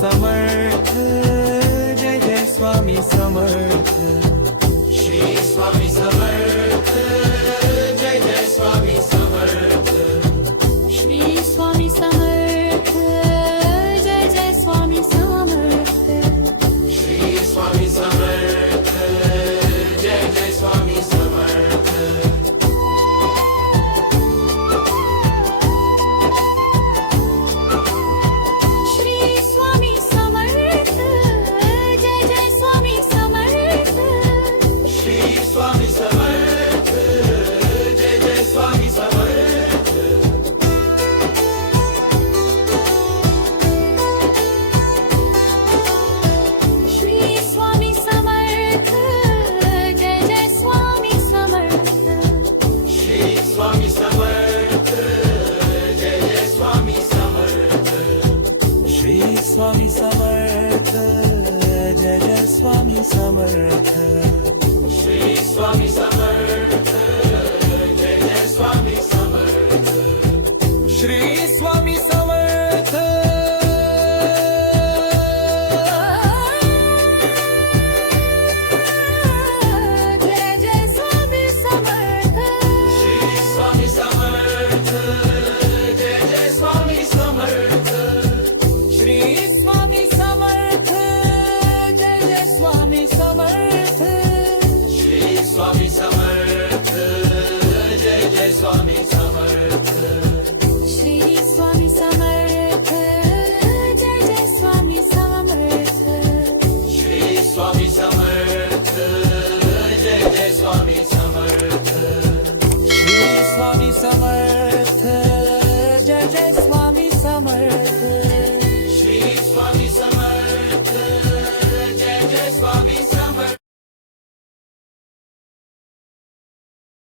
Samarth Jai Jai Swami Samarth Shri Swami Samarth Jai Jai Swami Samarth Shri Swami Samarth Jai Jai Swami Samarth Shri Swami Samarth Jai Jai Swami Samarth Shri Swami Samarth Jai Jai Swami Samarth Shri Swami Samarth Jai Jai Swami Samarth Shri Swami Samarth Jai Jai Swami Samarth Shri Swami Samarth Jai Jai Swami Samarth Shri Swami Samarth Jai Jai Swami Samarth Shri Swami Samarth Jai Jai Swami Samarth Shri Swami Samarth Jai Jai Swami Samarth Shri Swami Samarth Jai Jai Swami Samarth Shri Swami Samarth Jai Jai Swami Samarth Shri Swami Samarth Jai Jai Swami Samarth Shri Swami Samarth Jai Jai Swami Samarth Shri Swami Samarth Jai Jai Swami Samarth Shri Swami Samarth